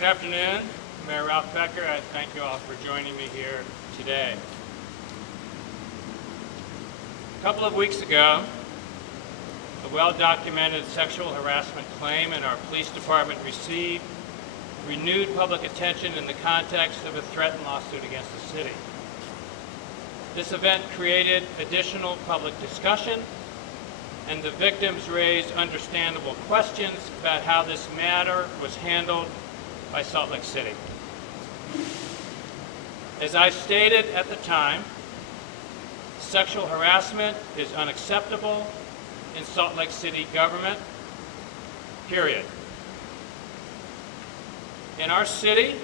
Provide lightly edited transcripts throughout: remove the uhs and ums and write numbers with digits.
Good afternoon. Mayor Ralph Becker, I thank you all for joining me here today. A couple of weeks ago, a well-documented sexual harassment claim in our police department received renewed public attention in the context of a threatened lawsuit against the city. This event created additional public discussion, and the victims raised understandable questions about how this matter was handled by Salt Lake City. As I stated at the time, sexual harassment is unacceptable in Salt Lake City government, period. In our city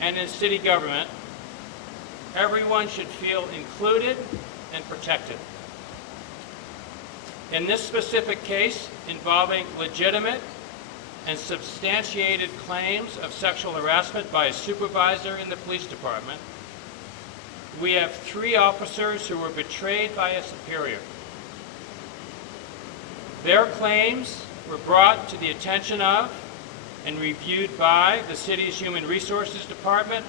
and in city government, everyone should feel included and protected. In this specific case involving legitimate and substantiated claims of sexual harassment by a supervisor in the police department, we have 3 officers who were betrayed by a superior. Their claims were brought to the attention of and reviewed by the city's Human Resources Department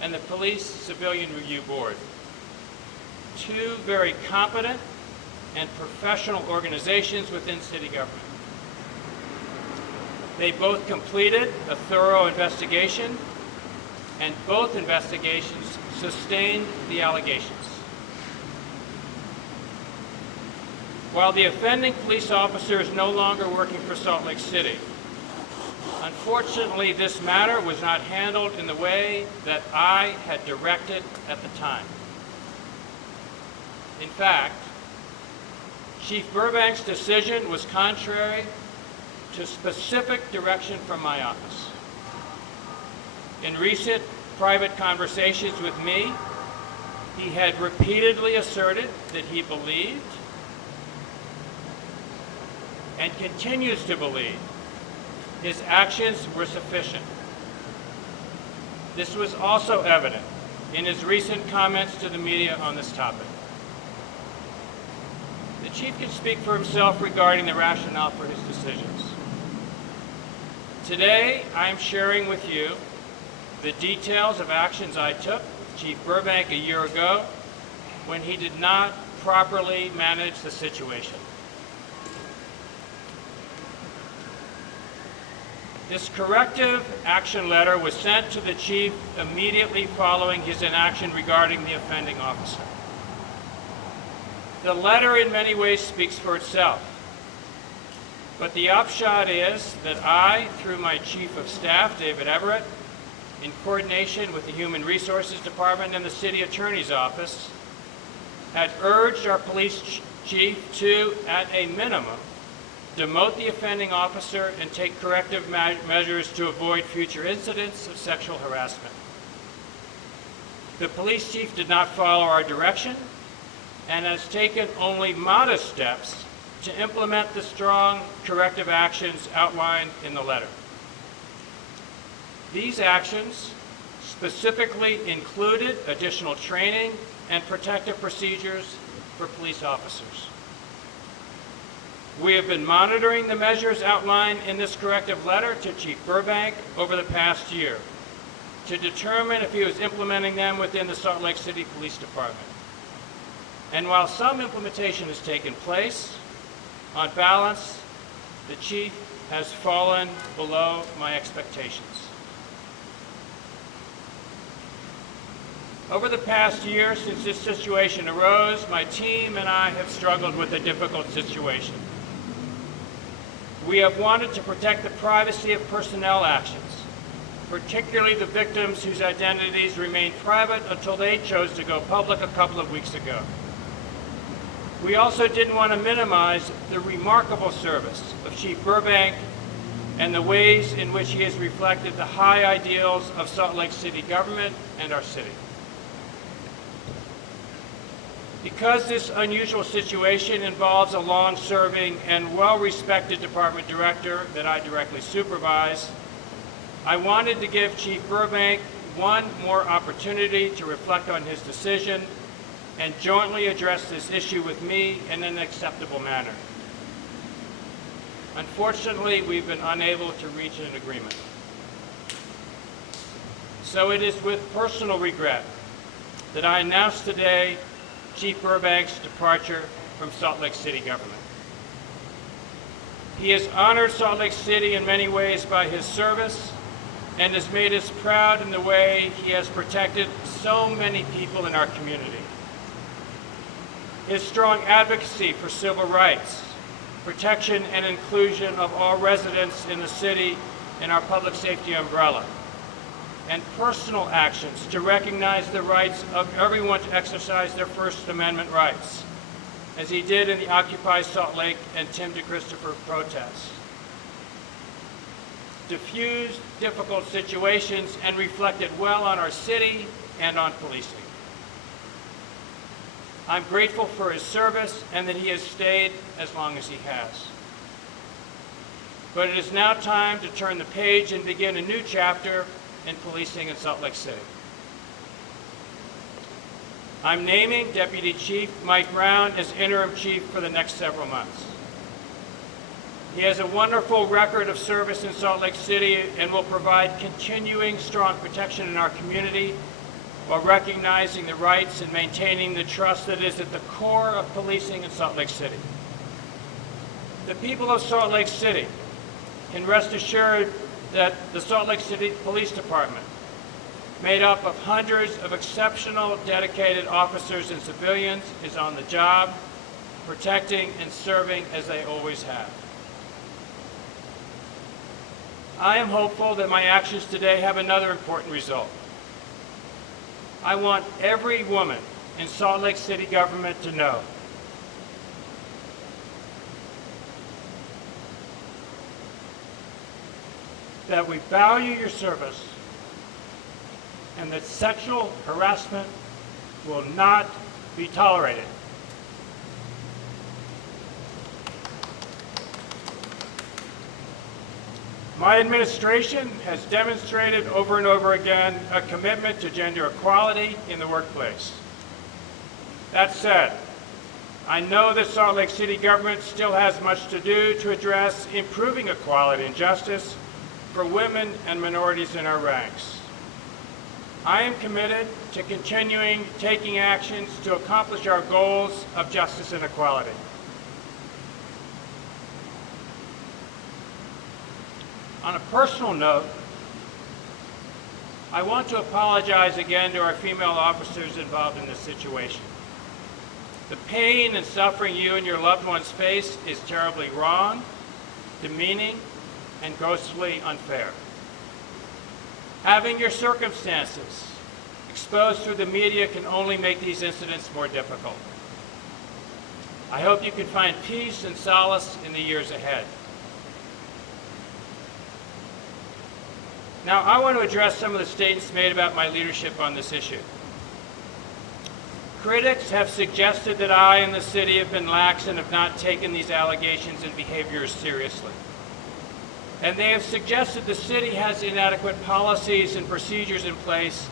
and the Police Civilian Review Board. 2 very competent and professional organizations within city government. They both completed a thorough investigation, and both investigations sustained the allegations. While the offending police officer is no longer working for Salt Lake City, unfortunately, this matter was not handled in the way that I had directed at the time. In fact, Chief Burbank's decision was contrary to specific direction from my office. In recent private conversations with me, he had repeatedly asserted that he believed and continues to believe his actions were sufficient. This was also evident in his recent comments to the media on this topic. The chief can speak for himself regarding the rationale for his decisions. Today, I am sharing with you the details of actions I took with Chief Burbank a year ago when he did not properly manage the situation. This corrective action letter was sent to the chief immediately following his inaction regarding the offending officer. The letter in many ways speaks for itself, but the upshot is that I, through my Chief of Staff, David Everett, in coordination with the Human Resources Department and the City Attorney's Office, had urged our police chief to, at a minimum, demote the offending officer and take corrective measures to avoid future incidents of sexual harassment. The police chief did not follow our direction and has taken only modest steps to implement the strong corrective actions outlined in the letter. These actions specifically included additional training and protective procedures for police officers. We have been monitoring the measures outlined in this corrective letter to Chief Burbank over the past year to determine if he was implementing them within the Salt Lake City Police Department. And while some implementation has taken place, on balance, the chief has fallen below my expectations. Over the past year since this situation arose, my team and I have struggled with a difficult situation. We have wanted to protect the privacy of personnel actions, particularly the victims whose identities remained private until they chose to go public a couple of weeks ago. We also didn't want to minimize the remarkable service of Chief Burbank and the ways in which he has reflected the high ideals of Salt Lake City government and our city. Because this unusual situation involves a long-serving and well-respected department director that I directly supervise, I wanted to give Chief Burbank one more opportunity to reflect on his decision and jointly address this issue with me in an acceptable manner. Unfortunately, we've been unable to reach an agreement. So it is with personal regret that I announce today Chief Burbank's departure from Salt Lake City government. He has honored Salt Lake City in many ways by his service and has made us proud in the way he has protected so many people in our community. His strong advocacy for civil rights, protection and inclusion of all residents in the city and our public safety umbrella, and personal actions to recognize the rights of everyone to exercise their First Amendment rights, as he did in the Occupy Salt Lake and Tim DeChristopher protests. Diffused difficult situations and reflected well on our city and on policing. I'm grateful for his service and that he has stayed as long as he has. But it is now time to turn the page and begin a new chapter in policing in Salt Lake City. I'm naming Deputy Chief Mike Brown as interim chief for the next several months. He has a wonderful record of service in Salt Lake City and will provide continuing strong protection in our community while recognizing the rights and maintaining the trust that is at the core of policing in Salt Lake City. The people of Salt Lake City can rest assured that the Salt Lake City Police Department, made up of hundreds of exceptional, dedicated officers and civilians, is on the job, protecting and serving as they always have. I am hopeful that my actions today have another important result. I want every woman in Salt Lake City government to know that we value your service and that sexual harassment will not be tolerated. My administration has demonstrated over and over again a commitment to gender equality in the workplace. That said, I know that Salt Lake City government still has much to do to address improving equality and justice for women and minorities in our ranks. I am committed to continuing taking actions to accomplish our goals of justice and equality. On a personal note, I want to apologize again to our female officers involved in this situation. The pain and suffering you and your loved ones face is terribly wrong, demeaning, and grossly unfair. Having your circumstances exposed through the media can only make these incidents more difficult. I hope you can find peace and solace in the years ahead. Now, I want to address some of the statements made about my leadership on this issue. Critics have suggested that I and the city have been lax and have not taken these allegations and behaviors seriously. And they have suggested the city has inadequate policies and procedures in place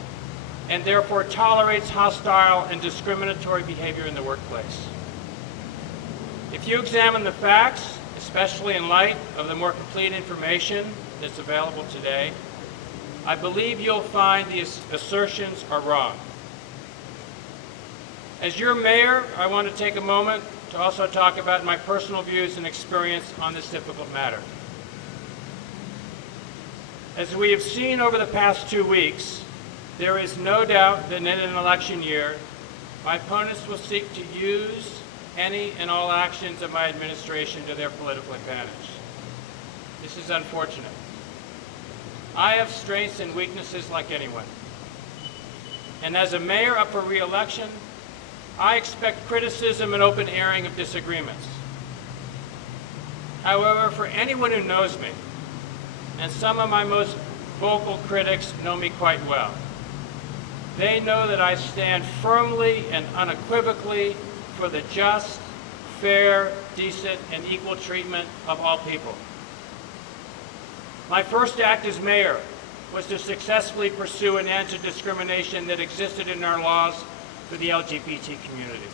and therefore tolerates hostile and discriminatory behavior in the workplace. If you examine the facts, especially in light of the more complete information that's available today, I believe you'll find these assertions are wrong. As your mayor, I want to take a moment to also talk about my personal views and experience on this difficult matter. As we have seen over the past 2 weeks, there is no doubt that in an election year, my opponents will seek to use any and all actions of my administration to their political advantage. This is unfortunate. I have strengths and weaknesses like anyone. And as a mayor up for re-election, I expect criticism and open airing of disagreements. However, for anyone who knows me, and some of my most vocal critics know me quite well, they know that I stand firmly and unequivocally for the just, fair, decent, and equal treatment of all people. My first act as mayor was to successfully pursue an end to discrimination that existed in our laws for the LGBT community.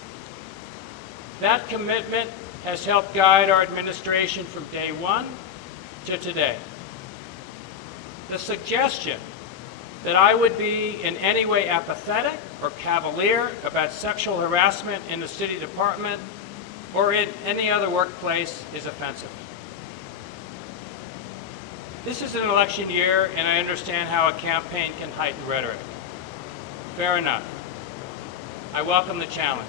That commitment has helped guide our administration from day one to today. The suggestion that I would be in any way apathetic or cavalier about sexual harassment in the city department or in any other workplace is offensive. This is an election year, and I understand how a campaign can heighten rhetoric. Fair enough. I welcome the challenge.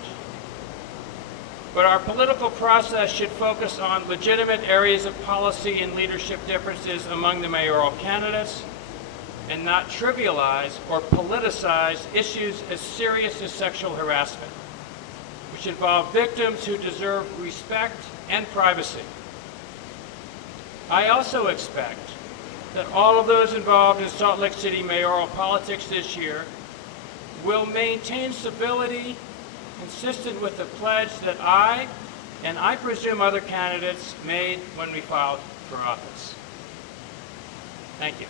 But our political process should focus on legitimate areas of policy and leadership differences among the mayoral candidates, and not trivialize or politicize issues as serious as sexual harassment, which involve victims who deserve respect and privacy. I also expect that all of those involved in Salt Lake City mayoral politics this year will maintain civility consistent with the pledge that I, and I presume other candidates, made when we filed for office. Thank you.